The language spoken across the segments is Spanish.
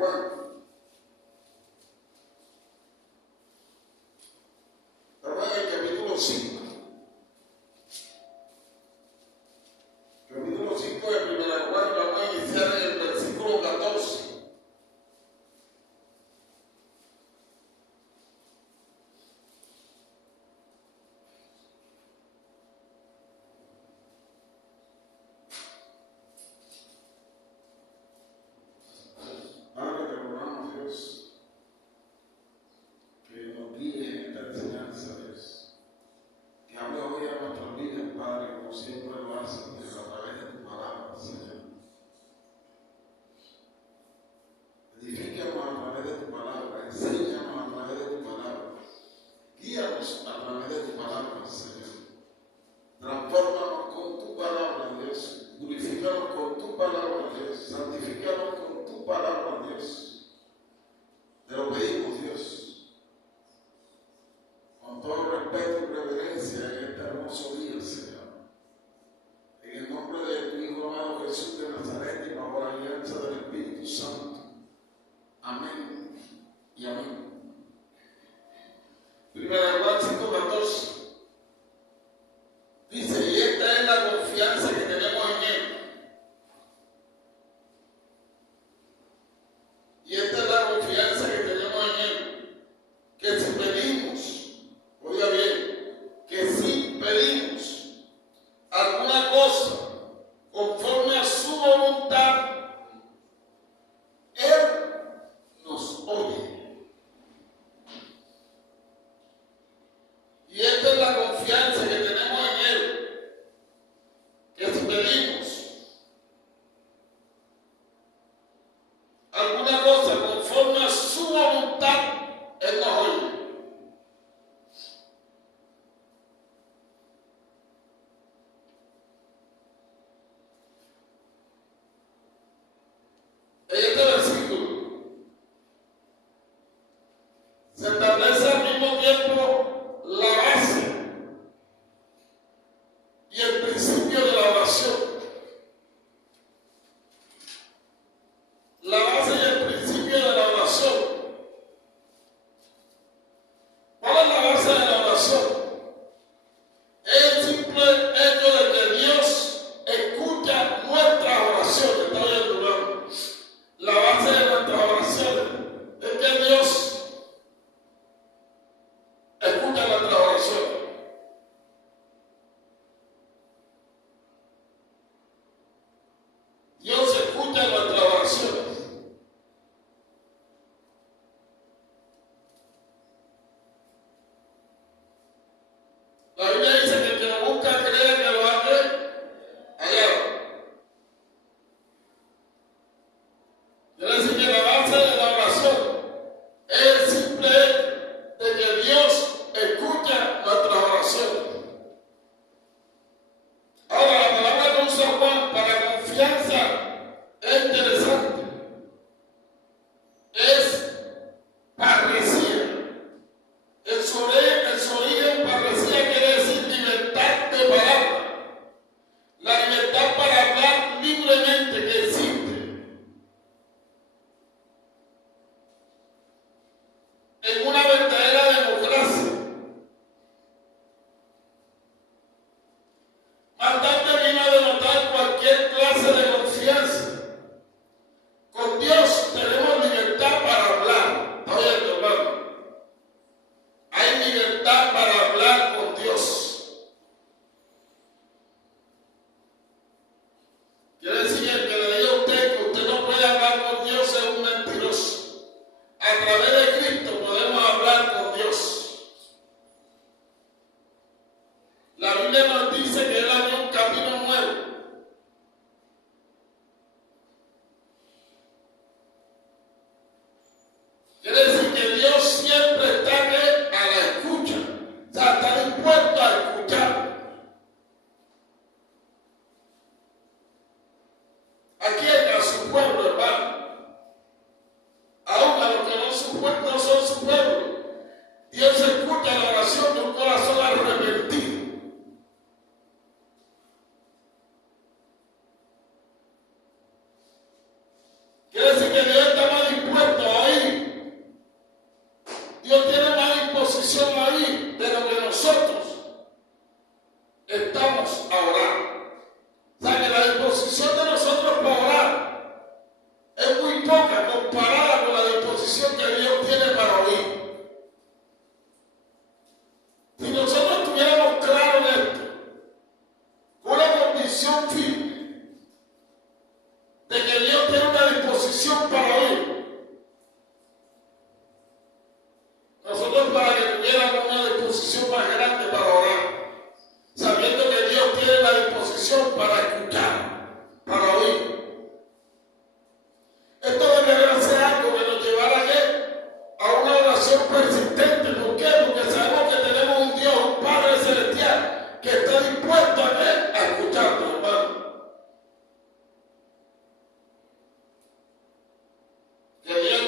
Juan. Pero en el capítulo 5. Capítulo 5 de 1 Juan, vamos a iniciar en el versículo 14.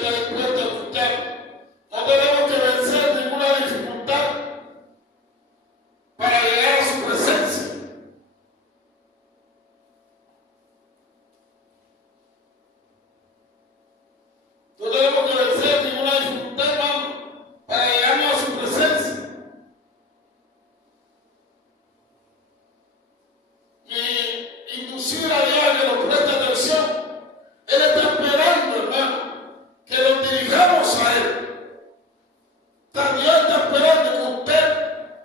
está dispuesto a escuchar. No tenemos que vencer ninguna dificultad para llegar a su presencia. No tenemos que vencer ninguna dificultad, hermano, para llegar a su presencia. Y inclusive a Dios que nos preste atención, Él está esperando, hermano, que nos dirijamos a Él. Dios está esperando que usted,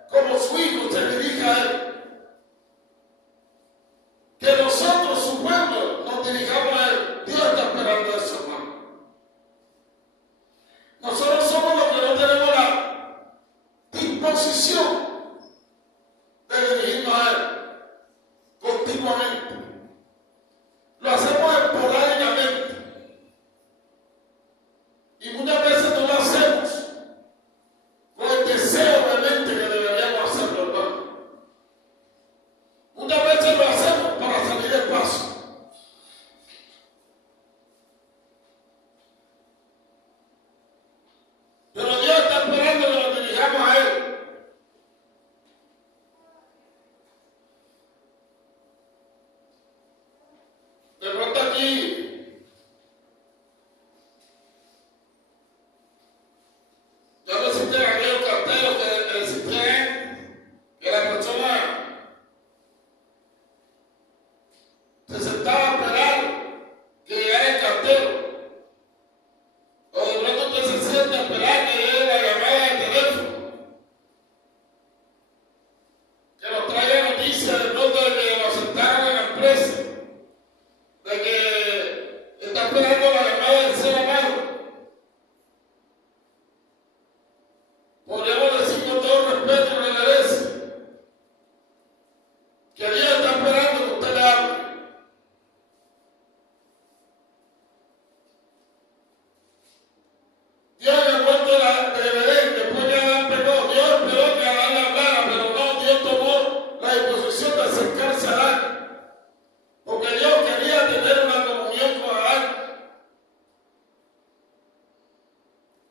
como su hijo, se dirija a Él. Que nosotros, su pueblo, nos dirijamos a Él. Dios está esperando eso, hermano. Nosotros somos los que no tenemos la disposición de dirigirnos a Él continuamente. Lo hacemos esporádicamente. Y muchas veces no lo hacemos con el deseo realmente que deberíamos hacerlo, hermano. Muchas veces lo hacemos para salir del paso. Pero Dios está esperando que nos dirijamos a Él. De pronto aquí, ya no existen aquellos carteros que existían, que la persona se sentaba a esperar que llegara el cartero. O de pronto usted se sienta a esperar que llegue la llamada de teléfono, que nos traiga noticias de pronto de que nos sentaron en la empresa, de que está esperando la llamada del ser amado. Podríamos decir con todo respeto y reverencia que Dios está esperando que usted le hable. Dios en el momento de Belén, después que Adán pecó, Dios esperó que Adán le hablara, pero no, Dios tomó la disposición de acercarse a Adán, porque Dios quería tener una comunión con Adán.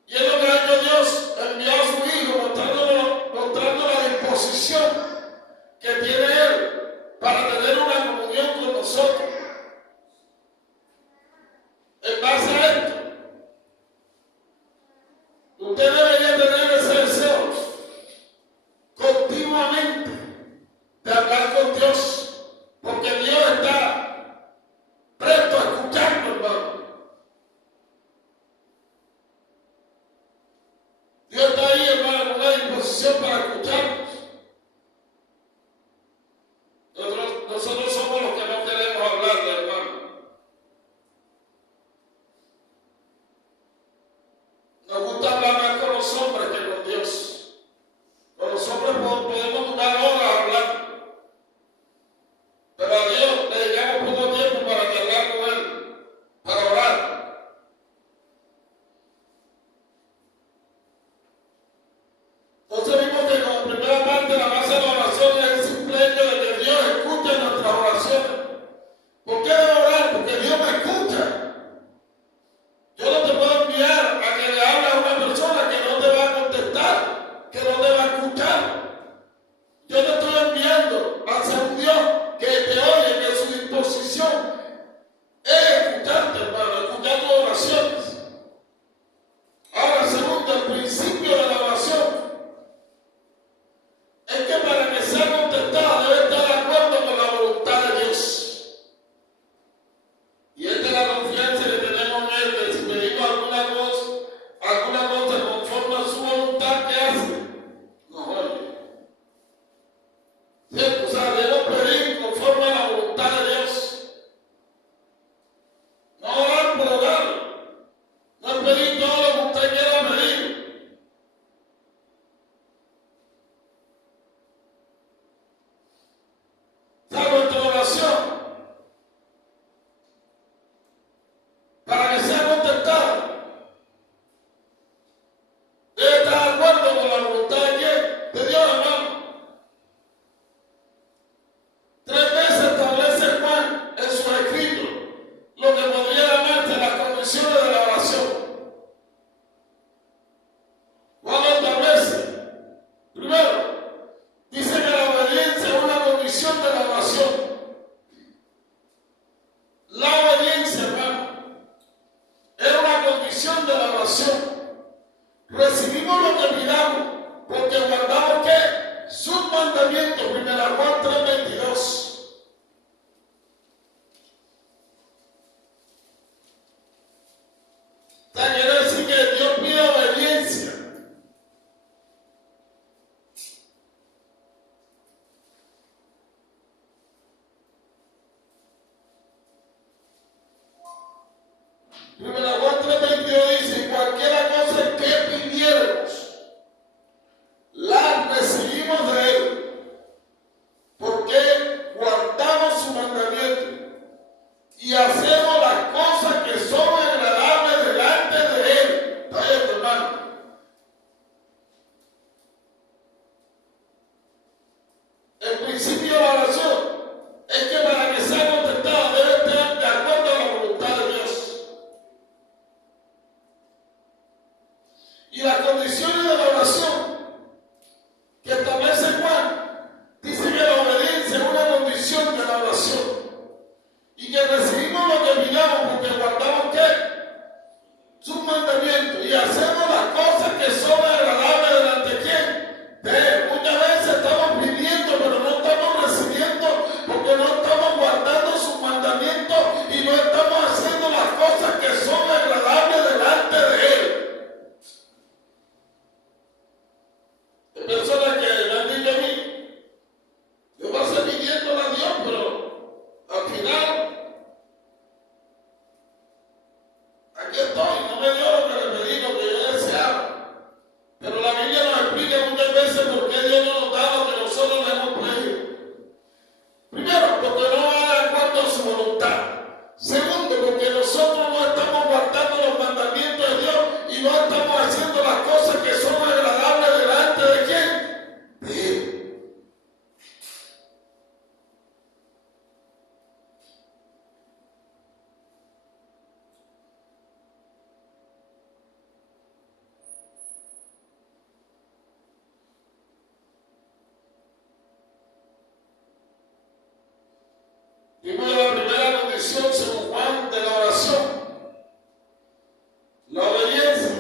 Y es lo que ha hecho Dios, envió a su Hijo, mostrando la disposición que tiene Él para tener una comunión con nosotros. En base a esto, usted debería tener ese deseo continuamente de hablar con Dios, porque Dios está presto a escucharnos, hermano. Dios está ahí, hermano, con una disposición para escucharnos. Nosotros somos los que no queremos hablarle, hermano. Nos gusta hablar más con los hombres que con Dios. Con los hombres podemos durar horas hablando, pero a Dios le dedicamos poco tiempo para hablar con Él, para orar. Entonces vimos que como primera parte la base de la oración es el simple hecho de que Dios escucha nuestras oraciones. ¿Por qué debo orar? Porque Dios me escucha. Yo no te puedo enviar a que le hable a una persona oración. Recibimos lo que pidamos, porque guardamos ¿qué? Sus mandamientos. 1 Juan 3:22. Quiere decir que Dios pide obediencia. Primera Juan 3:22 dice: cualquiera cosa que pidiéramos, la recibimos de Él, porque guardamos su mandamiento y hacemos las cosas que son agradables delante de Él. ¿Está bien, hermano? El principio de la oración es que para que sea contestada debe estar de acuerdo a la voluntad de Dios. Y las condiciones de la oración que establece Juan dice que la obediencia es una condición de la oración y que recibimos lo que pidamos porque guardamos ¿qué? Sus mandamientos y hacemos las cosas que son agradables delante de ¿quién? De Él. Muchas veces estamos pidiendo pero no estamos recibiendo porque no estamos guardando sus mandamientos y no estamos haciendo las cosas que son agradables delante de Él. Personas que me han dicho a mí, yo pasé pidiéndole a Dios, pero al final, aquí estoy, no me dio lo que le pedí, lo que yo deseaba. Pero la Biblia nos explica muchas veces por qué Dios no nos da lo que nosotros le hemos pedido. Primero, porque no va de acuerdo a su voluntad. Segundo, porque nosotros no estamos guardando los mandamientos de Dios y no estamos haciendo las cosas que son agradables delante de quién? De Él. Vimos la primera condición según Juan de la oración, la obediencia.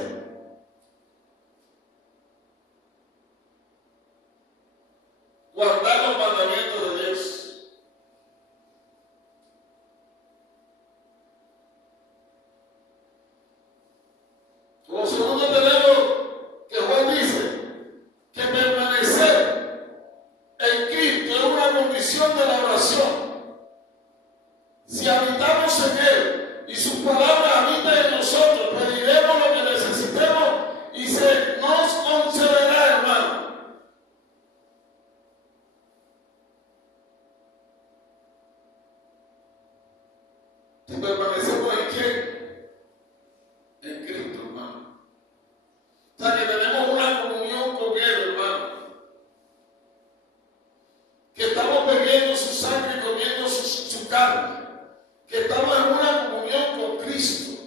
Guardar los mandamientos de Dios. Como segundo tenemos que Juan dice que permanecer en Cristo es una condición de la oración. Si habitamos en Él y su palabra habita en nosotros, pediremos lo que necesitemos y se nos concederá, hermano. Si permanecemos en quién? En Cristo, hermano. O sea que tenemos una comunión con Él, hermano. Que estamos bebiendo su sangre y comiendo su carne. Que estamos en una comunión con Cristo.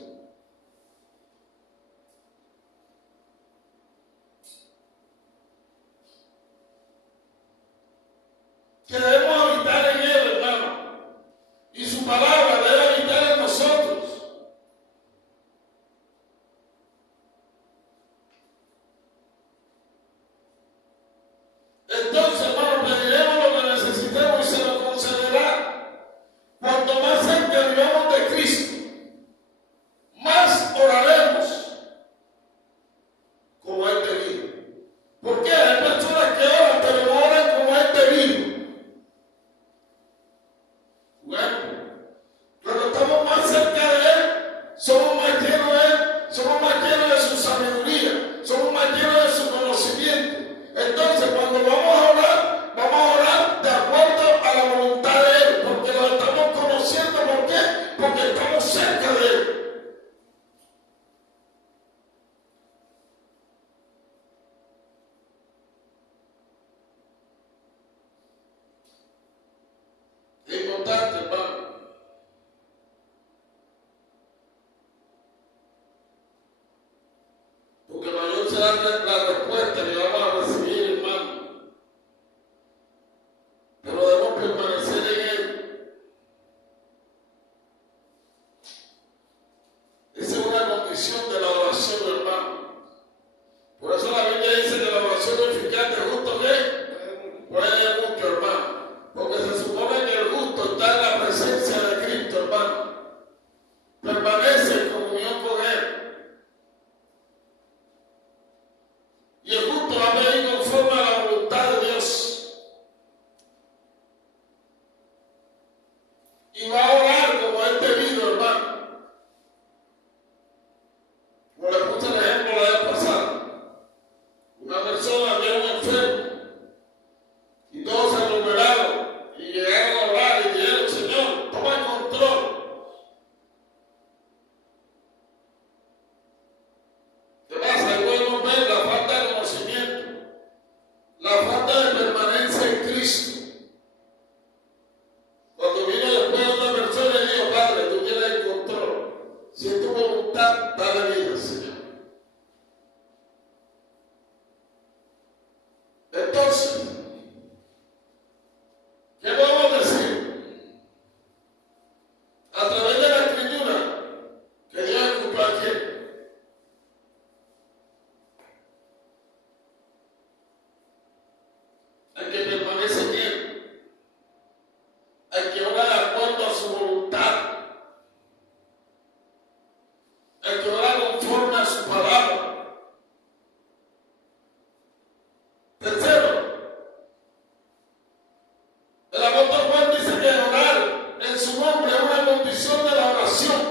Que debemos habitar en Él, hermano. Y su palabra debe habitar en nosotros. Entonces, hermano, pediremos lo que necesitemos y se nos concederá. Cuanto más cerca vivamos de Cristo, más oraremos como es debido. ¿Por qué? Hay personas que oran, pero no oran como es debido. Bueno, cuando estamos más cerca de Él, somos más llenos de Él, somos más llenos de su sabiduría, somos más llenos de su conocimiento. Entonces, cuando vamos a orar de acuerdo a la voluntad de Él, porque lo estamos conociendo. ¿Por qué? Porque estamos cerca de Él. Es importante, hermano. Porque mayor será la respuesta que vamos a recibir, hermano. Pero debemos permanecer en Él. Esa es una condición de la oración, hermano. voluntad, dale vida, Señor. Entonces, ¿qué podemos decir? A través de la Escritura, que Dios escuchó a quién. Al que permanece bien, al que obra de acuerdo a su voluntad, al que obra conforme a su palabra. Tercero, el apóstol Juan dice que orar en su nombre es una condición de la oración.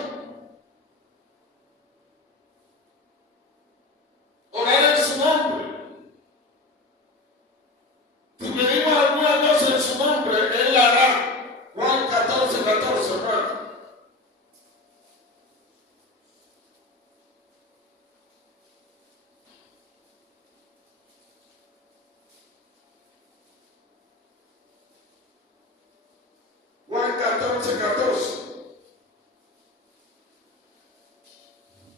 Orar en su nombre. Si pedimos alguna cosa en su nombre, Él la hará. Juan 14:14, hermano. Juan 14:14.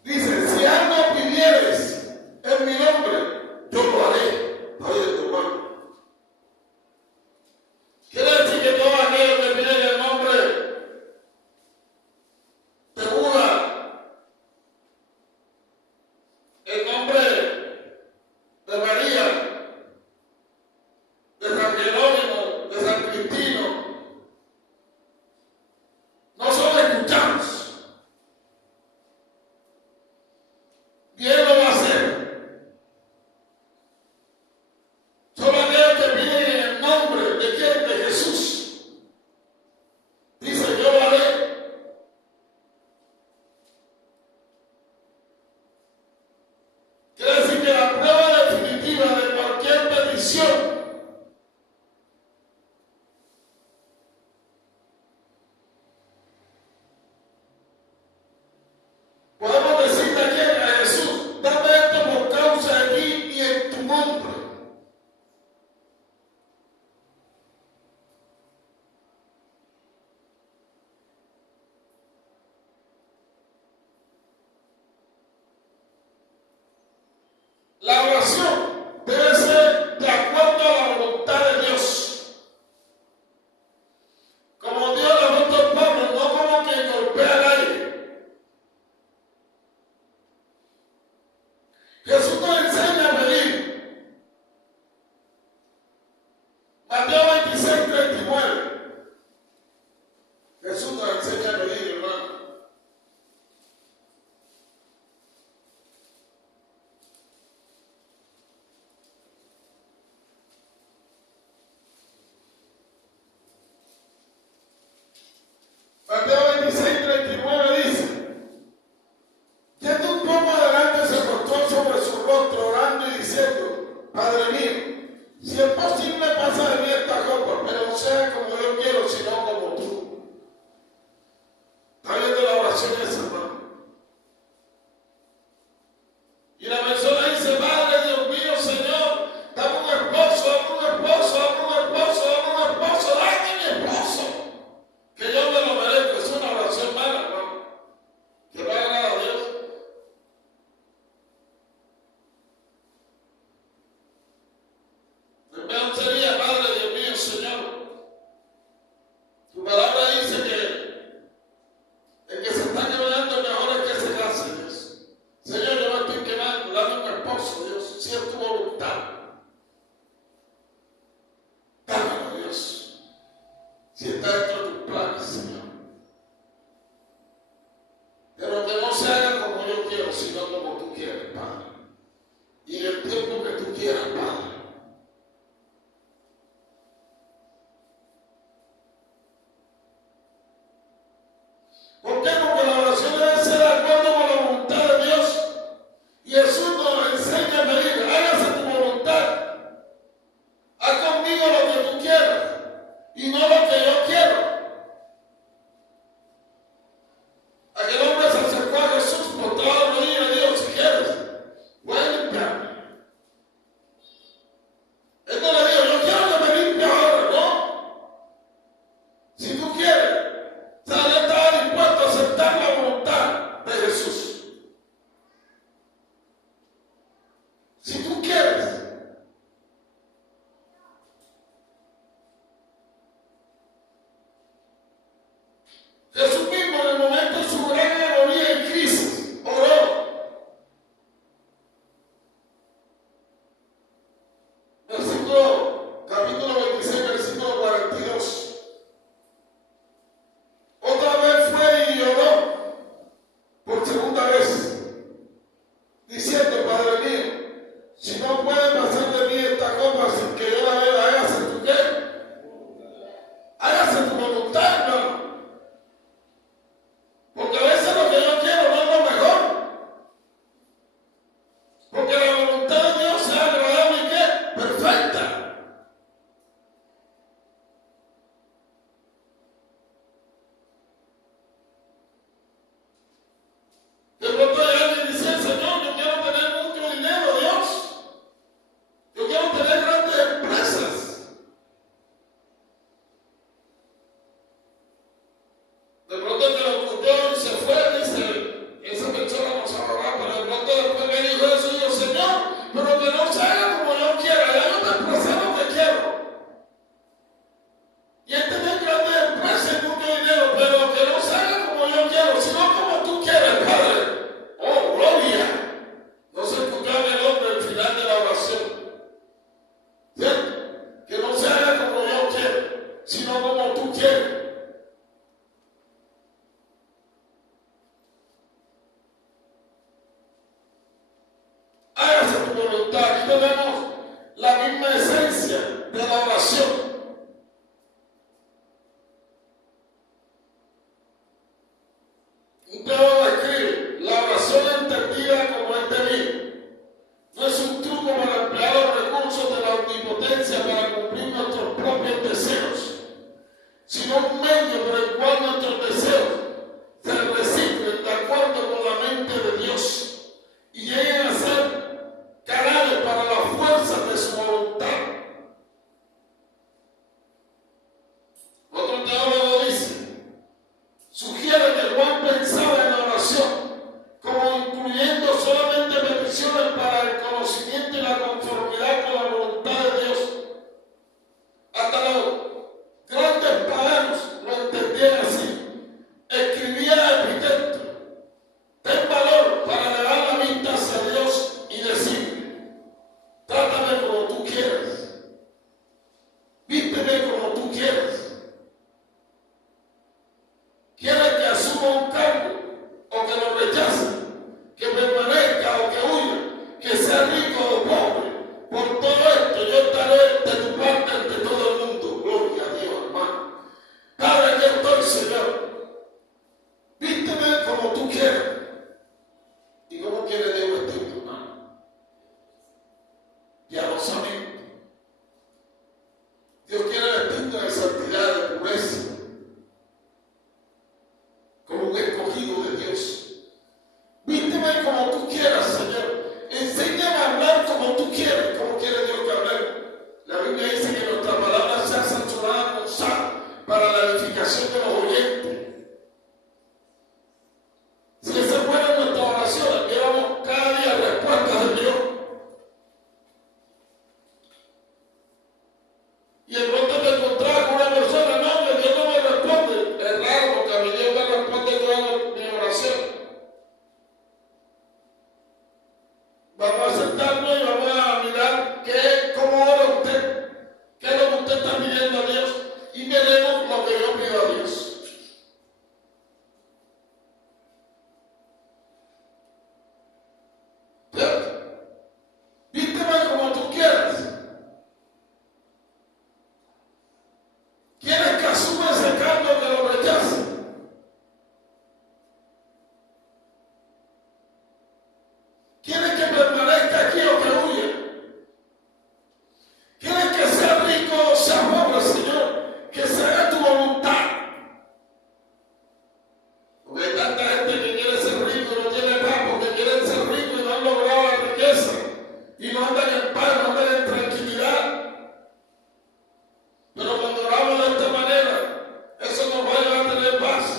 Dice, si algo pidieres en mi nombre, yo lo haré. Oye, tu hermano. Quiere decir que todo aquello que piden en el nombre de Buda, el nombre de María, de San Jerónimo, de San Cristino, no son escuchados. Dios lo va a hacer. Son aquellos que piden en el nombre de quién, de Jesús. Dice, yo lo haré. Quiere decir que la prueba definitiva de cualquier petición podemos decirle a quién, a Jesús, dame esto por causa de ti y en tu nombre. La oración debe ser de acuerdo a la voluntad de Dios. Como Dios le mandó al Pablo, no como quien golpea al aire. Jesús nos enseña a pedir. Mateo 26:39. Jesús nos enseña a pedir, hermano. Mateo 26:39 dice, yendo un poco adelante se postró sobre su rostro orando y diciendo, Padre mío, si es posible pasa de mí esta copa, pero no sea como yo quiero, sino como tú. ¿Está viendo la oración esa, hermano? Y la persona dice, Padre Dios mío, Señor, dame un esposo, dame un esposo, dame un esposo, dame un esposo, dame mi esposo, que yo me lo merezco. Es una oración mala, hermano, que no agrada a Dios. El mejor sería, Padre Dios mío, Señor, tu palabra dice que el que se está quemando es mejor el que se case, Dios. Señor, yo me estoy quemando, dame un esposo, Dios, si es tu voluntad. Dámelo, Dios, si está dentro de tus planes, Señor. Pero que no se haga como yo quiero, sino como tú quieres, Padre. Y en el tiempo que tú quieras, Padre. ¿Por qué? Porque la oración debe ser de acuerdo con la voluntad de Dios. Y Jesús nos enseña a pedir, hágase tu voluntad. Haz conmigo lo que tú quieras y no lo que yo quiero. Aquel hombre se acercó a Jesús, postrado de rodillas y le dijo, si quieres, puedes limpiarme. tenemos la misma esencia de la oración. Un teólogo escribe: la oración entendida como es debido no es un truco para emplear los recursos de la omnipotencia para cumplir nuestros propios deseos, sino un medio por el cual nuestros deseos se reciclen de acuerdo con la mente de Dios y lleguen a ser canales para las fuerzas de su voluntad. Otro teólogo sugiere que Juan pensaba en la oración como incluyendo solamente peticiones para el conocimiento y la conformidad con la voluntad de Dios. Hasta los grandes paganos lo entendían así. Escribía Epicteto: ten valor para elevar la vista hacia Dios y decir: trátame como tú quieras, vísteme como tú quieras. ¿Quieres que asuma un cargo o que lo rechace? ¿Que permanezca o que huya? ¿Que sea rico o pobre? Por todo esto yo estaré de tu parte ante todo el mundo. Gloria a Dios, hermano. Padre, aquí estoy, Señor. Vísteme como tú quieras. ¿Y cómo quiere Dios vestirte, hermano? Piadosamente. Dios quiere vestirte de santidad, de pureza, como un escogido de Dios. Vísteme como tú quieras, Señor. Enséñame a hablar como tú quieres, como quiere Dios que hablemos. La Biblia dice que nuestra palabra sea sazonada con sal para la edificación de los oyentes. Si esa fuera nuestra oración, viéramos cada día respuestas de Dios. Y de pronto te encontrabas con una persona: no, que Dios no me responde. Es raro, porque a mí Dios me responde todas mis oraciones. Vamos a sentarnos y vamos a mirar cómo ora usted, qué es lo que usted está pidiendo a Dios, y veremos lo que yo pido a Dios. Vísteme como tú quieras. ¿Quieres que asuma ese cargo que lo rechace? ¿Quieres que permanezca aquí o que huya? ¿Quieres que sea rico o sea pobre, Señor? Que se haga tu voluntad. Porque hay tanta gente que quiere ser rico y no tiene paz, porque quieren ser ricos y no han logrado la riqueza, y no andan en paz, no andan en tranquilidad. Pero cuando oramos de esta manera, eso nos va a llevar a tener paz.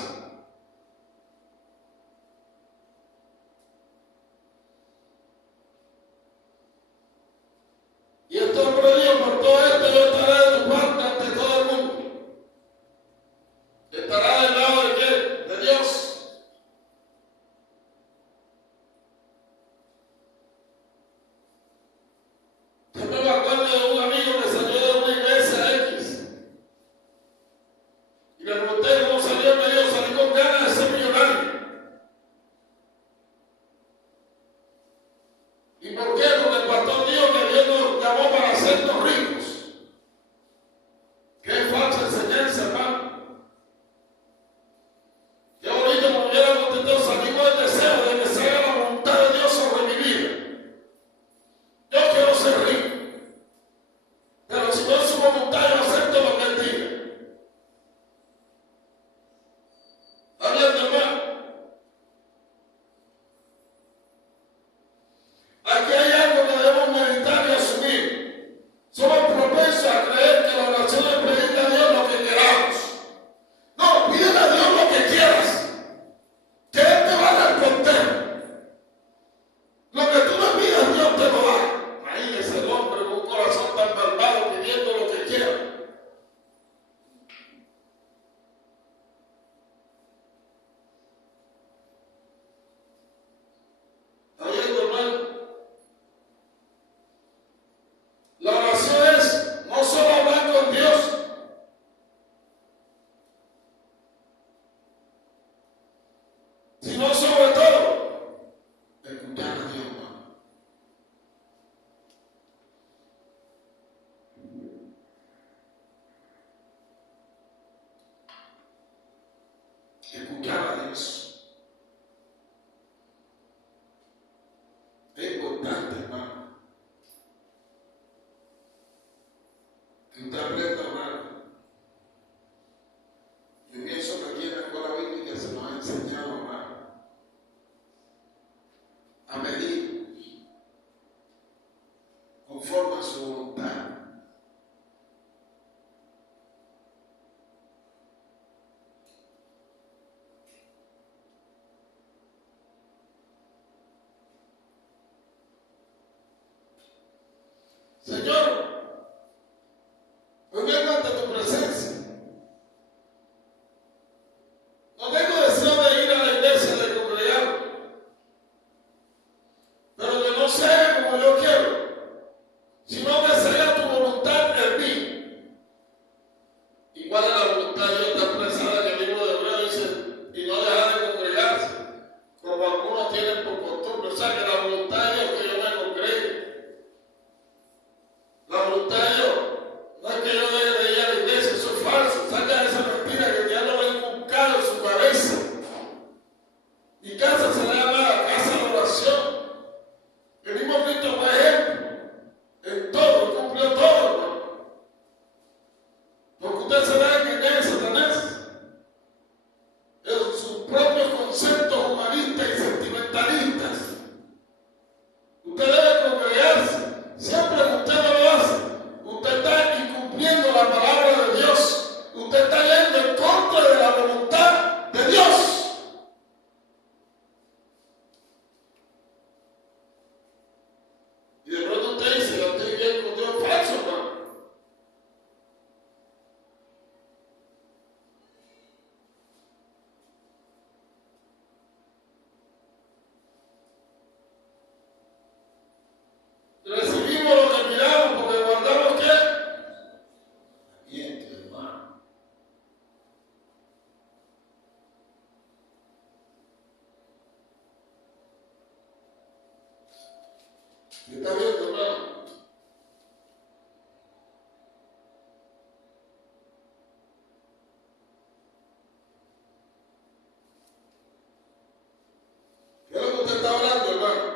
Y esto Dios: por todo esto yo estaré de tu parte ante todo el mundo. ¿Estará del lado de quién? De Dios. Yo me acuerdo de un amigo que salió de una iglesia X. Y le pregunté cómo salió. Me dijo: salí con ganas de ser millonario. ¿Y por qué? Porque el pastor dijo que Dios nos llamó para hacernos ricos. Qué falsa enseñanza, hermano. Qué bonito me hubiera contestado: salimos del deseo de que se haga la voluntad de Dios sobre mi vida. Yo quiero ser rico, pero si no es su voluntad, yo acepto lo que Él diga. ¿Está bien, hermano? Aquí hay algo que debemos meditar y asumir. escuchar a Dios. Es importante, hermano, que usted aprenda a orar. Yo pienso que aquí en la escuela bíblica se nos ha enseñado a orar, a pedir conforme a su voluntad. Señor, hoy vengo ante tu presencia. No tengo deseo de ir a la iglesia, de congregar, pero que no sea como yo quiero, sino que sea tu voluntad en mí. ¿Y cuál es la voluntad de Dios? Está expresada en el libro de Hebreos, dice, y no dejar de congregarse, como algunos tienen por costumbre. O sea, que la voluntad de Dios es que yo me congregue. La voluntad de Dios no es que yo deje de ir a la iglesia, eso es falso. Saca esa mentira que el diablo ha inculcado en su cabeza. Mi casa se la llama la casa de oración. El mismo Cristo fue ejemplo en todo, cumplió todo, hermano. Porque usted se da en engañar a Satanás en sus propios conceptos humanistas y sentimentalistas. Usted debe congregarse. Siempre que usted no lo hace, usted está incumpliendo la palabra de Dios. Usted está yendo en contra de la voluntad de Dios. Y de pronto usted dice, yo estoy bien con Dios falso, hermano. Recibimos lo que miramos porque guardamos ¿qué? Miente, hermano. ¿Está viendo, hermano? ¿Qué es lo que usted está hablando, hermano?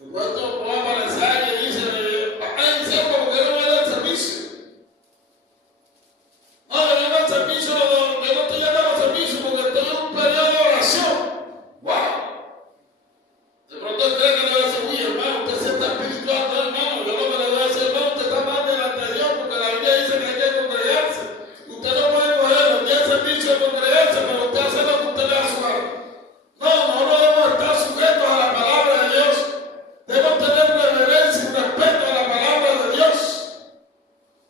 De pronto va a aparecer alguien y dice, ay, siempre, ¿por qué no me da el servicio? No, yo no doy el servicio, yo no estoy dando el servicio porque estoy en un periodo de oración. ¡Wow! De pronto cree que le va a decir, uy, hermano, usted se está espiritual. No, hermano, yo lo que le voy a decir, hermano, usted está mal delante de Dios porque la Biblia dice que hay que congregarse. Usted no puede coger los 10 servicios de congregarse, pero usted hace lo que usted le da su gana. No debemos estar sujetos a la palabra de Dios. Debemos tener reverencia y respeto a la palabra de Dios.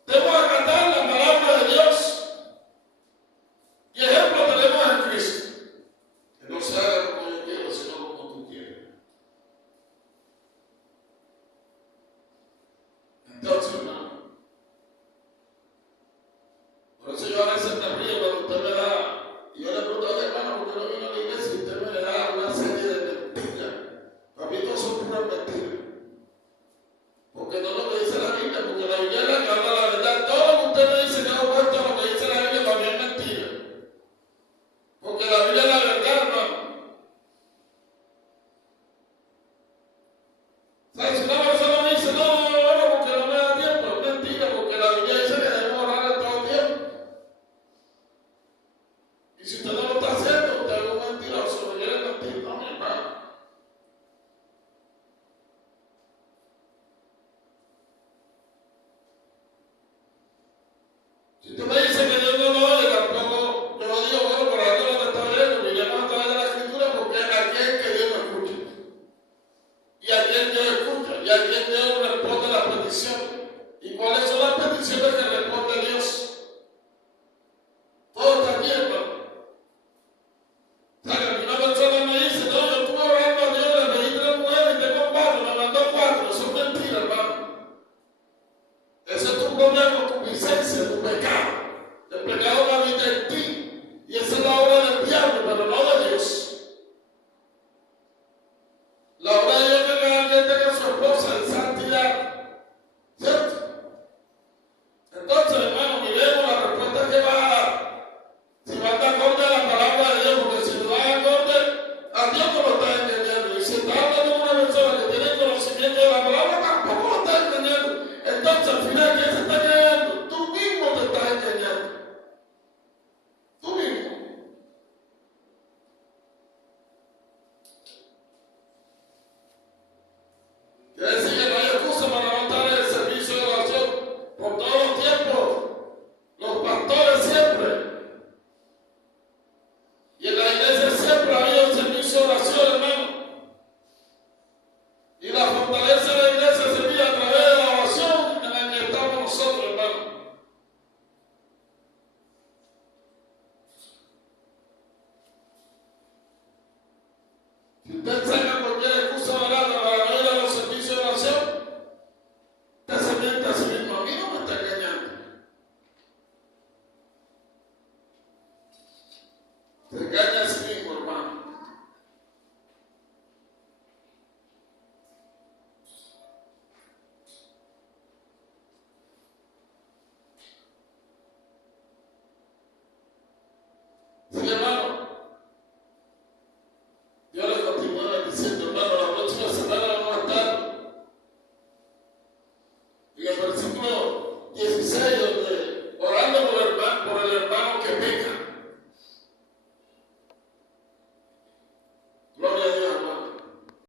Debemos acatar la palabra de Dios. Y ejemplo tenemos en Cristo. Que no se haga como yo quiero, sino como tú quieres. Entonces, hermano, por eso yo a veces me río cuando usted me da, y yo le pregunto a hermano, ¿por qué no vino a la iglesia? Y usted me da una serie de mentiras. Para mí todos son puras mentiras. Porque no es lo que dice la Biblia, porque la Biblia es la que habla la verdad. Todo lo que usted me dice que es opuesto a lo que dice la Biblia, para mí es mentira. Porque la Biblia es la verdad, hermano. ¿Sabes? Si una persona me dice, no, porque no me da tiempo, es mentira, porque la Biblia dice que debemos orar en todo tiempo. Y si usted no lo está haciendo, usted es un mentiroso, no quiere mentir, no, mi hermano. Si usted me dice que Dios no lo oye, tampoco yo lo digo, bueno, por algo no te está oyendo, miremos a través de la Escritura porque aquí es que Dios me escucha. Y aquí es Dios escucha, y aquí es Dios responde las peticiones. ¿Y cuáles son las peticiones que responde Dios? Todo está aquí, hermano. O sea, que una persona me dice, no, yo estuve orando a Dios, le pedí 3 mujeres y tengo 4, me mandó 4. Eso es mentira, hermano. Eso es tu problema.